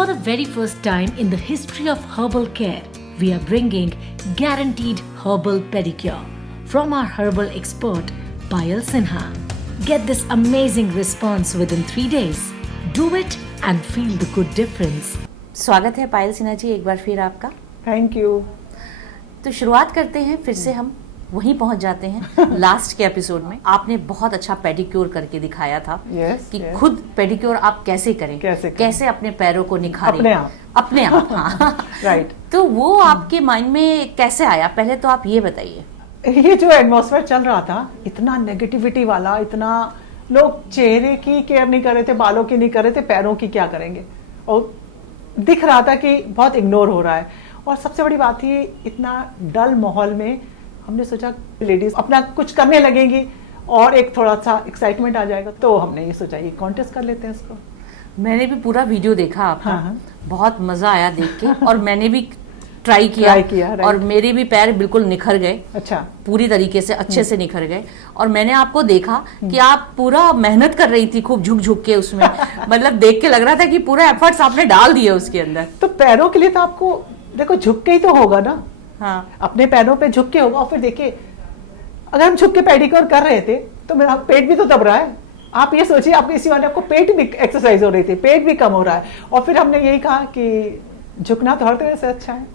For the very first time in the history of herbal care, we are bringing guaranteed herbal pedicure from our herbal expert Payal Sinha. Get this amazing response within 3 days. Do it and feel the good difference. स्वागत है पायल सिन्हा जी एक बार फिर आपका। Thank you. तो शुरुआत करते हैं, फिर से हम वहीं पहुंच जाते हैं लास्ट के एपिसोड में। आपने बहुत अच्छा पेडिक्योर करके दिखाया था कि खुद पेडिक्योर आप कैसे करें, कैसे अपने पैरों को निखारें अपने आप हाँ राइट। तो वो आपके माइंड में कैसे आया, पहले तो आप ये बताइए। ये जो एटमॉस्फेयर चल रहा था, इतना नेगेटिविटी वाला, इतना लोग चेहरे की केयर नहीं कर रहे थे, बालों की नहीं कर रहे थे, पैरों की क्या करेंगे, और दिख रहा था कि बहुत इग्नोर हो रहा है। और सबसे बड़ी बात थी, इतना डल माहौल में हमने सोचा लेडीज अपना कुछ करने लगेंगी और एक थोड़ा सा एक्साइटमेंट आ जाएगा, तो हमने ये सोचा ये कॉन्टेस्ट कर लेते हैं इसको। मैंने भी पूरा वीडियो देखा आपका, बहुत मजा आया देख के और मैंने भी ट्राई किया और मेरे भी पैर बिल्कुल निखर गए। अच्छा, पूरी तरीके से अच्छे से निखर गए। और मैंने आपको देखा कि आप पूरा मेहनत कर रही थी, खूब झुक झुक के उसमें मतलब देख के लग रहा था कि पूरा एफर्ट्स आपने डाल दिए उसके अंदर। तो पैरों के लिए तो आपको देखो झुक के ही तो होगा ना। हाँ, अपने पैरों पे झुक के होगा। और फिर देखिए, अगर हम झुक के पेडिक्योर कर रहे थे तो मेरा पेट भी तो दब रहा है। आप ये सोचिए, आपके इसी वाले आपको पेट भी एक्सरसाइज हो रही थी, पेट भी कम हो रहा है। और फिर हमने यही कहा कि झुकना तो हर तरह से अच्छा है।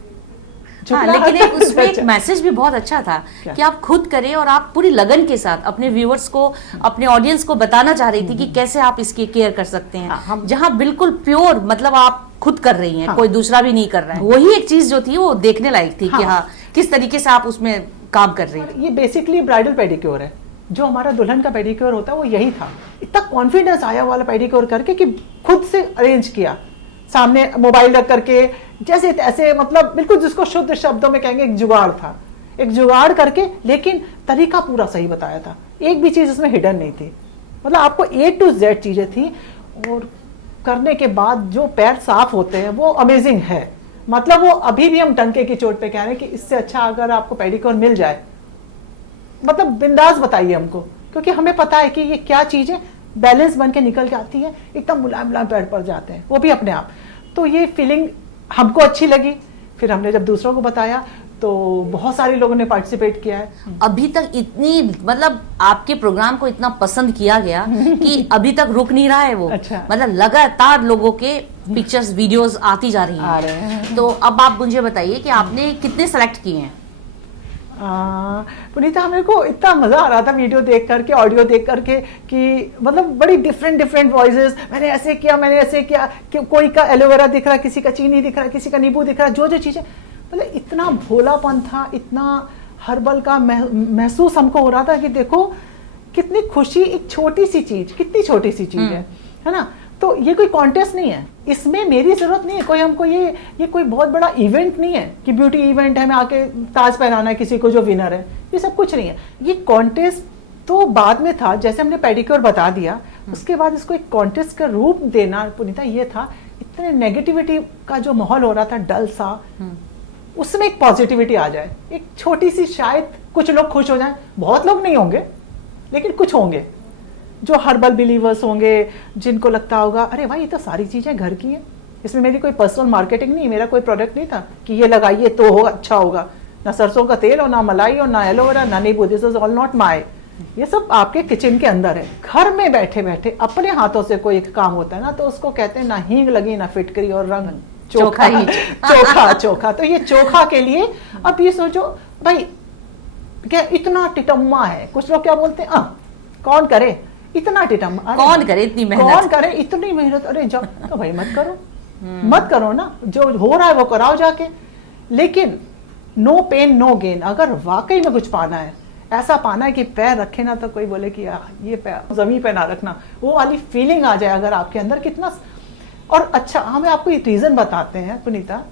हाँ, लेकिन उसमें एक मैसेज भी बहुत अच्छा था कि आप खुद करें और आप पूरी लगन के साथ अपने व्यूअर्स को, अपने ऑडियंस को बताना चाह रही थी कि कैसे आप इसकी केयर कर सकते हैं। हाँ, जहां बिल्कुल प्योर मतलब आप खुद कर रही हैं, कोई दूसरा भी नहीं कर रहा है। वही एक चीज जो थी वो देखने लायक थी कि हाँ किस तरीके से आप उसमें काम कर रही हैं। ये बेसिकली ब्राइडल पेडिक्योर है। जो हमारा दुल्हन का पेडिक्योर होता है वो यही था। इतना कॉन्फिडेंस आया वाला पेडिक्योर करके कि खुद से अरेंज किया, सामने मोबाइल रख करके जैसे तैसे, मतलब बिल्कुल जिसको शुद्ध शब्दों में कहेंगे एक जुगाड़ था, एक जुगाड़ करके, लेकिन तरीका पूरा सही बताया था। एक भी चीज इसमें हिडन नहीं थी, मतलब आपको A to Z चीजें थी। और करने के बाद जो पैर साफ होते हैं वो अमेजिंग है। मतलब वो अभी भी हम टंके की चोट पे कह रहे हैं कि इससे अच्छा अगर आपको पेडिक्योर मिल जाए, मतलब बिंदास बताइए हमको, क्योंकि हमें पता है कि ये क्या चीज है, बैलेंस बन के निकल के आती है, एकदम मुलायम मुलायम पैर पर जाते हैं वो भी अपने आप। तो ये फीलिंग हमको अच्छी लगी। फिर हमने जब दूसरों को बताया तो बहुत सारे लोगों ने पार्टिसिपेट किया है। अभी तक इतनी मतलब आपके प्रोग्राम को इतना पसंद किया गया कि अभी तक रुक नहीं रहा है वो। अच्छा। मतलब लगातार लोगों के पिक्चर्स वीडियोस आती जा रही हैं। तो अब आप मुझे बताइए कि आपने कितने सेलेक्ट किए हैं? पुनीता, मेरे को इतना मजा आ रहा था वीडियो देख करके, ऑडियो देख करके, कि मतलब बड़ी डिफरेंट वॉइसेस। मैंने ऐसे किया, मैंने ऐसे किया, कि कोई का एलोवेरा दिख रहा, किसी का चीनी दिख रहा, किसी का नींबू दिख रहा, जो चीजें, मतलब इतना भोलापन था, इतना हर्बल का महसूस हमको हो रहा था कि देखो कितनी खुशी, एक छोटी सी चीज, कितनी छोटी सी चीज है ना। तो ये कोई कॉन्टेस्ट नहीं है, इसमें मेरी जरूरत नहीं है कोई, हमको ये कोई बहुत बड़ा इवेंट नहीं है कि ब्यूटी इवेंट है, मैं आके ताज पहनाना है किसी को जो विनर है, ये सब कुछ नहीं है। ये कॉन्टेस्ट तो बाद में था, जैसे हमने पेडिक्योर बता दिया, उसके बाद इसको एक कॉन्टेस्ट का रूप देना पुनीता ये था। इतने नेगेटिविटी का जो माहौल हो रहा था डल सा, उसमें एक पॉजिटिविटी आ जाए, एक छोटी सी, शायद कुछ लोग खुश हो जाए, बहुत लोग नहीं होंगे लेकिन कुछ होंगे जो हर्बल बिलीवर्स होंगे, जिनको लगता होगा अरे भाई ये तो सारी चीजें घर की हैं, इसमें मेरी कोई पर्सनल मार्केटिंग नहीं, मेरा कोई प्रोडक्ट नहीं था कि ये लगाइए तो होगा, अच्छा होगा, ना सरसों का तेल और ना मलाई और ना एलोवेरा ना नींबू, this is all not my. ये सब आपके किचन के अंदर है। घर में बैठे बैठे अपने हाथों से कोई एक काम होता है ना, तो उसको कहते हैं ना हींग लगी ना फिटकरी और रंग चोखा ही चोखा। तो ये चोखा के लिए अब ये सोचो भाई, क्या इतना टिटम्मा है, कुछ लोग क्या बोलते हैं कौन करे इतना टिटम्मा, कौन करे इतनी मेहनत, कौन करे इतनी मेहनत, अरे जाओ तो भाई मत करो, मत करो ना, जो हो रहा है वो कराओ जाके। लेकिन नो पेन नो गेन, अगर वाकई में कुछ पाना है, ऐसा पाना है कि पैर रखे ना तो कोई बोले कि ये पैर जमीन पे ना रखना, वो वाली फीलिंग आ जाए अगर आपके अंदर, कितना। और अच्छा, हमें आपको एक रीजन बताते हैं पुनीता,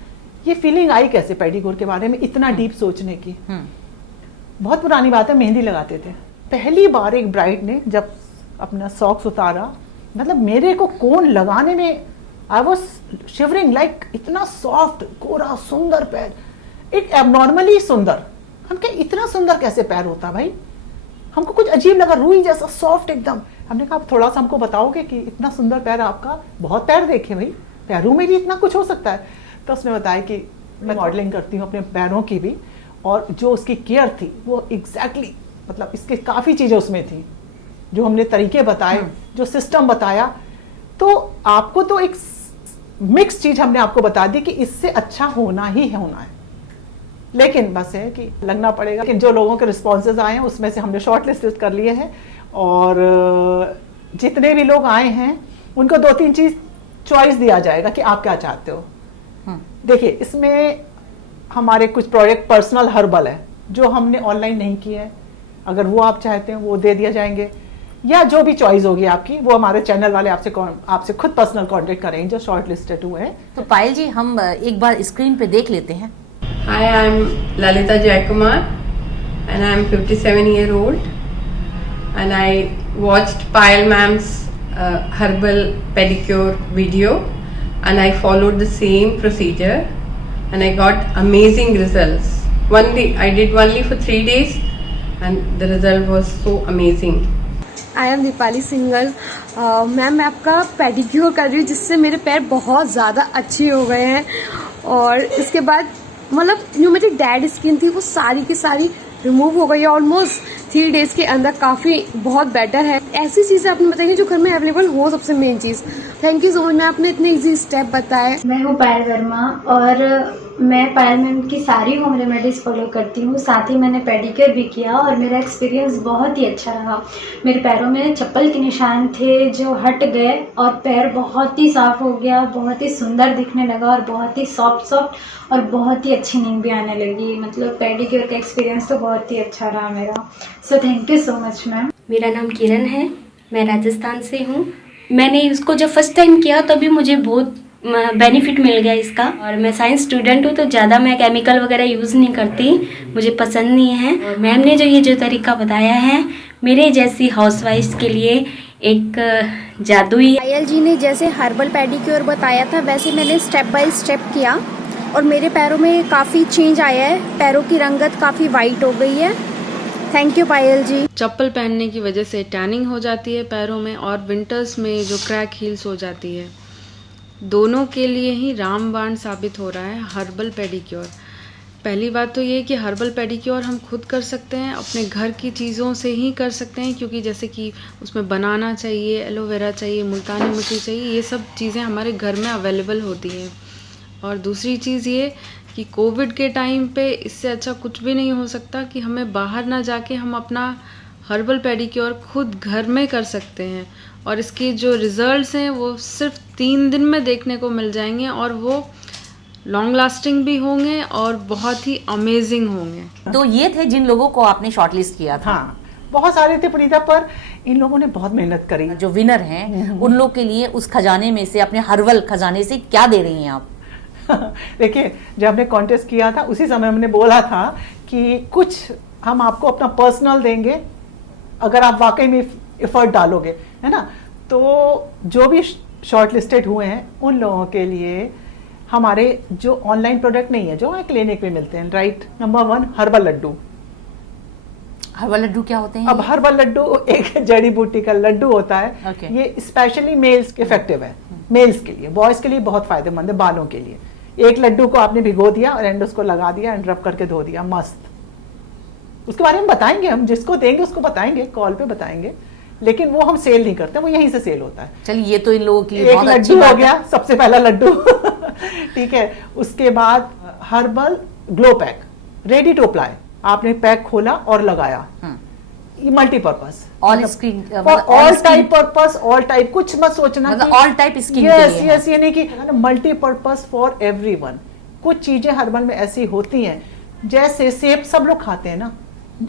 ये फीलिंग आई कैसे पेडिक्योर के बारे में इतना डीप सोचने की। बहुत पुरानी बात है, मेहंदी लगाते थे, पहली बार एक ब्राइड ने जब अपना सॉक्स उतारा, मतलब मेरे को कोन लगाने में आई वॉज शिवरिंग, लाइक इतना सॉफ्ट गोरा सुंदर पैर, एक एबनॉर्मली सुंदर। हम क्या इतना सुंदर कैसे पैर होता भाई, हमको कुछ अजीब लगा, रुई जैसा सॉफ्ट एकदम। हमने कहा थोड़ा सा हमको बताओगे कि इतना सुंदर पैर आपका, बहुत पैर देखे भाई, पैरों में भी इतना कुछ हो सकता है। तो उसने बताया कि मैं मॉडलिंग करती हूँ अपने पैरों की भी, और जो उसकी केयर थी वो एग्जैक्टली मतलब इसके काफ़ी चीज़ें उसमें थी जो हमने तरीके बताए, जो सिस्टम बताया। तो आपको तो एक मिक्स चीज़ हमने आपको बता दी कि इससे अच्छा होना ही होना है, लेकिन बस है कि लगना पड़ेगा। लेकिन जो लोगों के रिस्पॉन्सेज आए हैं उसमें से हमने शॉर्ट लिस्ट कर लिए हैं, और जितने भी लोग आए हैं उनको 2-3 चीज़ चॉइस दिया जाएगा कि आप क्या चाहते हो। देखिए, इसमें हमारे कुछ प्रोडक्ट पर्सनल हर्बल है जो हमने ऑनलाइन नहीं किए हैं, अगर वो आप चाहते हैं वो दे दिया जाएंगे, या जो भी चॉइस होगी आपकी वो हमारे चैनल वाले आपसे खुद पर्सनल कांटेक्ट करेंगे जो शॉर्ट लिस्टेड हुए हैं। तो पायल जी, हम एक बार स्क्रीन पे देख लेते हैं। Hi, I'm Lalita Jaikumar and I'm 57-year-old, and I watched Payal ma'am's herbal pedicure video, and I followed the same procedure and I got amazing results. I did only for 3 days and the result was so amazing. I am Deepali single. Ma'am, मैं आपका pedicure कर रही हूँ जिससे मेरे पैर बहुत ज़्यादा अच्छे हो गए हैं, और इसके बाद मतलब जो मेरी डेड स्किन थी वो सारी की सारी रिमूव हो गई है ऑलमोस्ट 3 डेज के अंदर। काफ़ी बहुत बेटर है। ऐसी चीज़ें आपने बताई जो घर में अवेलेबल हो, सबसे main cheese. Thank you so much, मैं आपने इतने इजी स्टेप बताए। मैं हूँ पायल वर्मा और मैं पायल मैम की सारी होम रेमेडीज़ फॉलो करती हूँ। साथ ही मैंने पेडिक्योर भी किया और मेरा एक्सपीरियंस बहुत ही अच्छा रहा। मेरे पैरों में चप्पल के निशान थे जो हट गए और पैर बहुत ही साफ हो गया, बहुत ही सुंदर दिखने लगा और बहुत ही सॉफ्ट और बहुत ही अच्छी नींद भी आने लगी। मतलब पेडिक्योर का एक्सपीरियंस तो बहुत ही अच्छा रहा मेरा। So thank you so much ma'am. मेरा नाम किरण है, मैं राजस्थान से हूँ। मैंने इसको जब फर्स्ट टाइम किया तभी मुझे बहुत बेनिफिट मिल गया इसका, और मैं साइंस स्टूडेंट हूँ तो ज़्यादा मैं केमिकल वगैरह यूज़ नहीं करती, मुझे पसंद नहीं है। और मैम ने जो तरीका बताया है मेरे जैसी हाउसवाइफ के लिए एक जादुई। पायल जी ने जैसे हर्बल पेडिक्योर बताया था वैसे मैंने स्टेप बाय स्टेप किया और मेरे पैरों में काफ़ी चेंज आया है, पैरों की रंगत काफ़ी वाइट हो गई है। थैंक यू पायल जी। चप्पल पहनने की वजह से टैनिंग हो जाती है पैरों में, और विंटर्स में जो क्रैक हील्स हो जाती है, दोनों के लिए ही रामबाण साबित हो रहा है हर्बल पेडिक्योर। पहली बात तो ये कि हर्बल पेडिक्योर हम खुद कर सकते हैं, अपने घर की चीज़ों से ही कर सकते हैं, क्योंकि जैसे कि उसमें बनाना चाहिए, एलोवेरा चाहिए, मुल्तानी मिट्टी चाहिए, ये सब चीज़ें हमारे घर में अवेलेबल होती हैं। और दूसरी चीज़ ये कि कोविड के टाइम पे इससे अच्छा कुछ भी नहीं हो सकता कि हमें बाहर ना जाके हम अपना हर्बल पेडिक्योर खुद घर में कर सकते हैं, और इसके जो रिजल्ट्स हैं वो सिर्फ 3 दिन में देखने को मिल जाएंगे, और वो लॉन्ग लास्टिंग भी होंगे और बहुत ही अमेजिंग होंगे। तो ये थे जिन लोगों को आपने शॉर्टलिस्ट किया था। हाँ, बहुत सारे थे पुनीता, पर इन लोगों ने बहुत मेहनत करी। जो विनर हैं उन लोग के लिए उस खजाने में से, अपने हर्बल खजाने से क्या दे रही हैं आप? देखिए, जब हमने कॉन्टेस्ट किया था उसी समय हमने बोला था कि कुछ हम आपको अपना पर्सनल देंगे अगर आप वाकई में एफर्ट डालोगे, है ना। तो जो भी शॉर्ट लिस्टेड हुए हैं उन लोगों के लिए हमारे जो ऑनलाइन प्रोडक्ट नहीं है, जो हमारे क्लिनिक में मिलते हैं, right. Number 1 herbal laddoo. Herbal laddoo क्या होते हैं? अब हर्बल लड्डू एक जड़ी बूटी का लड्डू होता है। Okay. ये स्पेशली मेल्स इफेक्टिव है, मेल्स के लिए। बॉयज के लिए बहुत फायदेमंद है, बालों के लिए। एक लड्डू को आपने भिगो दिया और एंड उसको लगा दिया, एंड रब करके धो दिया, मस्त। उसके बारे में बताएंगे हम, जिसको देंगे उसको बताएंगे, कॉल पे बताएंगे, लेकिन वो हम सेल नहीं करते, वो यहीं से सेल होता है। चलिए, ये तो इन लोगों की एक लड्डू हो गया, सबसे पहला लड्डू। ठीक है। उसके बाद herbal glow pack, ready to apply. आपने पैक खोला और लगाया, multipurpose, all skin, all type purpose, all type, कुछ मत सोचना, मतलब ऑल टाइप स्किन के लिए। यस, ये नहीं कि मल्टीपर्पज फॉर एवरीवन। कुछ चीजें हर्बल में ऐसी होती हैं, जैसे सेब सब लोग खाते हैं ना,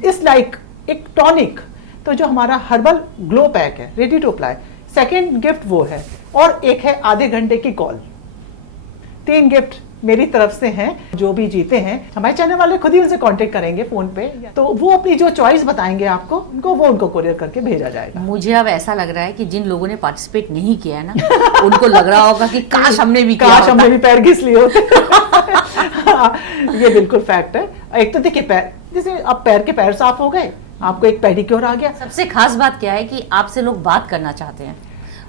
इस लाइक एक टॉनिक। तो जो हमारा हर्बल ग्लो पैक है, ready to apply, second gift वो है, और एक है आधे घंटे की कॉल। 3 गिफ्ट मेरी तरफ से हैं। जो भी जीते हैं हमारे चैनल वाले खुद ही उनसे कांटेक्ट करेंगे फोन पे, तो वो अपनी जो चॉइस बताएंगे आपको, उनको कोरियर करके भेजा जाएगा। मुझे अब ऐसा लग रहा है कि जिन लोगों ने पार्टिसिपेट नहीं किया है ना उनको लग रहा होगा कि काश हमने भी किया, काश हमने भी पैर घिस लिए होते। ये बिल्कुल फैक्ट है। एक तो देखिए, पैर, जैसे अब पैर के पैर साफ हो गए, आपको एक पेडिक्योर आ गया। सबसे खास बात क्या है कि आपसे लोग बात करना चाहते हैं,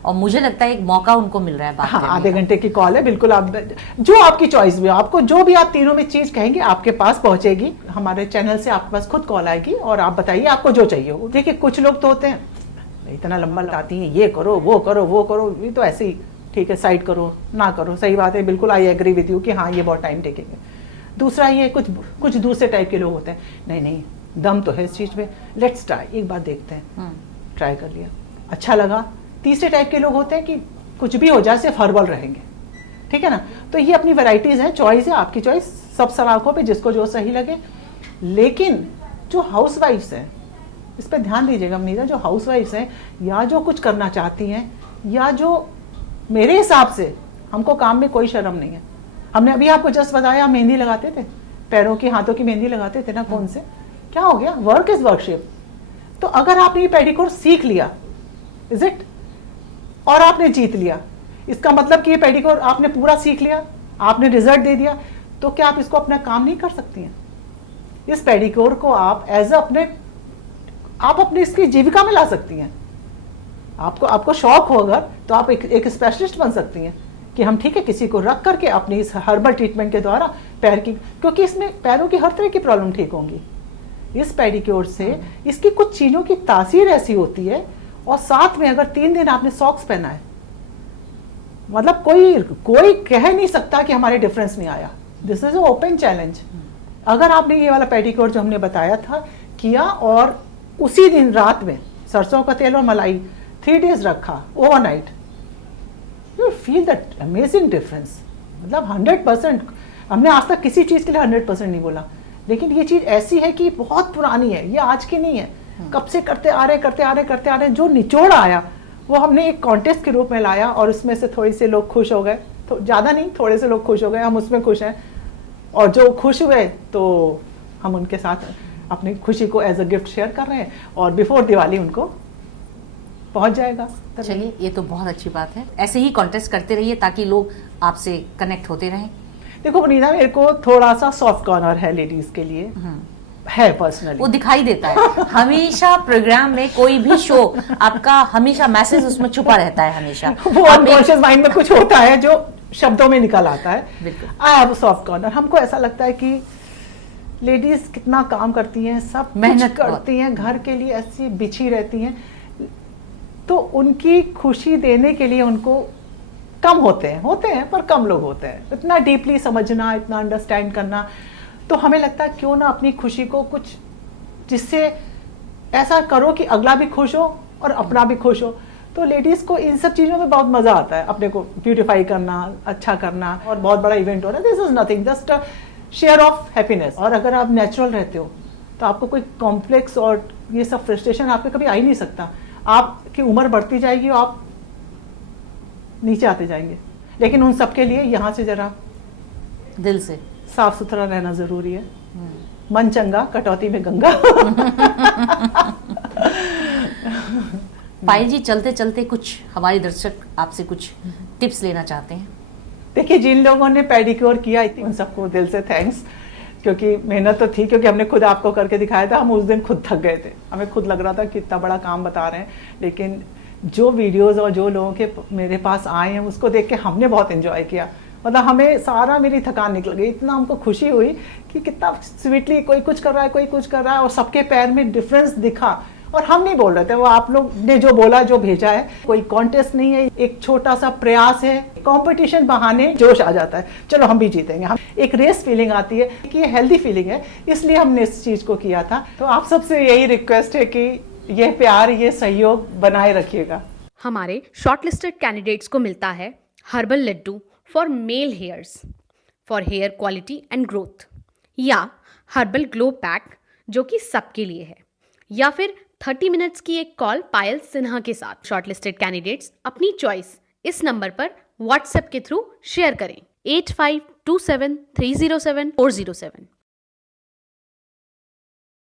और मुझे लगता है एक मौका उनको मिल रहा है बात हाँ, करने आधे का। घंटे की कॉल है, बिल्कुल आप जो आपकी चॉइस भी हो, आपको जो भी आप तीनों में चीज कहेंगे आपके पास पहुंचेगी। हमारे चैनल से आपके पास खुद कॉल आएगी और आप बताइए आपको जो चाहिए हो। देखिए कुछ लोग तो होते हैं इतना लंबा लगाती हैं, ये करो वो करो वो करो, ये तो ऐसे ही ठीक है, साइड करो ना करो, सही बात है, बिल्कुल आई एग्री विद यू कि हाँ ये बहुत टाइम टेकिंग है। दूसरा ये कुछ दूसरे टाइप के लोग होते हैं, नहीं नहीं दम तो है इस चीज में, लेट्स ट्राई, एक बार देखते हैं, ट्राई कर लिया अच्छा लगा। तीसरे टाइप के लोग होते हैं कि कुछ भी हो जाए सिर्फ हर्बल रहेंगे, ठीक है ना। तो ये अपनी वैरायटीज हैं, चॉइस है, आपकी चॉइस, सब सलाखों पे जिसको जो सही लगे। लेकिन जो हाउस वाइफ्स हैं इस पर ध्यान दीजिएगा मनीषा, जो हाउस वाइफ्स हैं या जो कुछ करना चाहती हैं या जो मेरे हिसाब से हमको काम में कोई शर्म नहीं है। हमने अभी आपको जस्ट बताया, मेहंदी लगाते थे, पैरों की हाथों की मेहंदी लगाते थे ना, कौन से, क्या हो गया, वर्क इज वर्कशिप। तो अगर आपने ये पेडिक्योर सीख लिया, इज इट, और आपने जीत लिया, इसका मतलब कि ये पेडिक्योर आपने पूरा सीख लिया, आपने रिजल्ट दे दिया, तो क्या आप इसको अपना काम नहीं कर सकती हैं? इस पेडिक्योर को आप एज आप अपने इसकी जीविका में ला सकती हैं। आपको शौक हो अगर, तो आप एक स्पेशलिस्ट बन सकती हैं कि हम ठीक है किसी को रख करके अपनी इस हर्बल ट्रीटमेंट के द्वारा पैर की, क्योंकि इसमें पैरों की हर तरह की प्रॉब्लम ठीक होंगी इस पेडिक्योर से। इसकी कुछ चीजों की तासीर ऐसी होती है, और साथ में अगर 3 दिन आपने सॉक्स पहना है, मतलब कोई कह नहीं सकता कि हमारे डिफरेंस नहीं आया। This is open challenge. अगर आपने ये वाला पेडिक्योर जो हमने बताया था किया, और उसी दिन रात में सरसों का तेल और मलाई 3 डेज रखा overnight, you feel that amazing difference. मतलब 100%, हमने आज तक किसी चीज के लिए 100% नहीं बोला, लेकिन ये चीज ऐसी है कि बहुत पुरानी है, ये आज की नहीं है, कब से करते आ रहे। जो निचोड़ आया वो हमने एक कॉन्टेस्ट के रूप में लाया, और उसमें से थोड़ी से लोग खुश हो गए, तो ज्यादा नहीं, थोड़े से लोग खुश हो गए, हम उसमें खुश हैं। और जो खुश हुए तो हम उनके साथ अपनी खुशी को एज अ गिफ्ट शेयर कर रहे हैं, और बिफोर दिवाली उनको पहुंच जाएगा। चलिए, ये तो बहुत अच्छी बात है। ऐसे ही कॉन्टेस्ट करते रहिए ताकि लोग आपसे कनेक्ट होते रहें। देखो वनीता, मेरे को थोड़ा सा सॉफ्ट कॉर्नर है लेडीज के लिए, है पर्सनली, वो दिखाई देता है हमेशा। प्रोग्राम में कोई भी शो आपका हमेशा मैसेज उसमें छुपा रहता है हमेशा। वो अनकॉन्शियस माइंड में कुछ होता है जो शब्दों में निकल आता है। I have a soft corner. हमको ऐसा लगता है कि लेडीज कितना काम करती हैं, सब मेहनत करती हैं, घर के लिए ऐसी बिछी रहती हैं, तो उनकी खुशी देने के लिए उनको कम होते हैं पर कम लोग होते हैं। इतना डीपली समझना, इतना अंडरस्टैंड करना, तो हमें लगता है क्यों ना अपनी खुशी को कुछ जिससे ऐसा करो कि अगला भी खुश हो और अपना भी खुश हो। तो लेडीज को इन सब चीजों में बहुत मजा आता है, अपने को ब्यूटिफाई करना, अच्छा करना, और बहुत बड़ा इवेंट हो रहा है। This is nothing, just a share of happiness. और अगर आप नेचुरल रहते हो तो आपको कोई कॉम्प्लेक्स और ये सब फ्रस्ट्रेशन आपके कभी आ ही नहीं सकता। आपकी उम्र बढ़ती जाएगी और आप नीचे आते जाएंगे, लेकिन उन सब के लिए यहाँ से जरा दिल से साफ सुथरा रहना जरूरी है। मन चंगा कटौती में गंगा। पायल जी, चलते चलते कुछ हमारे दर्शक आपसे कुछ टिप्स लेना चाहते हैं। देखिए, जिन लोगों ने पेडिक्योर किया उन सबको दिल से थैंक्स, क्योंकि मेहनत तो थी, क्योंकि हमने खुद आपको करके दिखाया था। हम उस दिन खुद थक गए थे, हमें खुद लग रहा था कि इतना बड़ा काम बता रहे हैं, लेकिन जो वीडियोस और जो लोगों के मेरे पास आए हैं उसको देख के हमने बहुत एंजॉय किया। मतलब हमें सारा मेरी थकान निकल गई, इतना हमको खुशी हुई कि कितना स्वीटली कोई कुछ कर रहा है, कोई कुछ कर रहा है, और सबके पैर में डिफरेंस दिखा। और हम नहीं बोल रहे थे, वो आप लोग ने जो बोला, जो भेजा है। कोई कॉन्टेस्ट नहीं है, एक छोटा सा प्रयास है। कंपटीशन बहाने जोश आ जाता है, चलो हम भी जीतेंगे, हम एक रेस फीलिंग आती है कि ये हेल्दी फीलिंग है, इसलिए हमने इस चीज को किया था। तो आप सबसे यही रिक्वेस्ट है कि ये प्यार, ये सहयोग बनाए रखिएगा। हमारे शॉर्टलिस्टेड कैंडिडेट्स को मिलता है herbal laddoo for male hairs for hair quality and growth, या हर्बल ग्लो पैक जो कि सबके लिए है, या फिर 30 मिनट्स की एक कॉल पायल सिन्हा के साथ। शॉर्टलिस्टेड कैंडिडेट्स अपनी चॉइस इस नंबर पर व्हाट्सएप के थ्रू शेयर करें 8527307407।